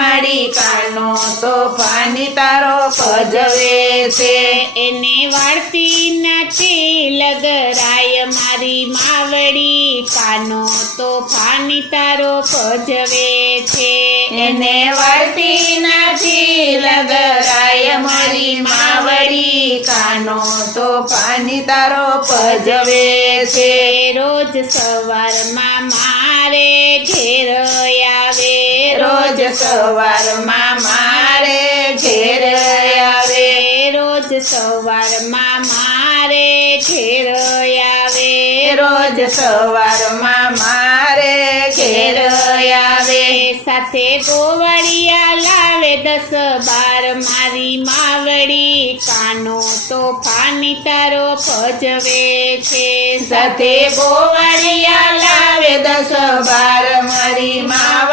મારી કાનો તોફાની તારો ભજવે છે એને વાળતી નથી લગરાય મારી માવડી કાનો તોફાની તારો ભજવે છે એને વાળતી નથી લગરાય મારી માવડી કાનો તોફાની તારો ભજવે છે રોજ સવારમાં મારે ઘેર આવે રોજ સવારમાં મારે ઘેર આવે રોજ સવારમાં મારે ઘેર આવે રોજ સવારમાં મારે ઘેર આવે સાથે ગોવાળિયા લાવે 10-12 મારી માવડી કાનો તોફાની તારો ભજવે છે સાથે ગોવાળિયા લાવે 10-12 મારી માવડી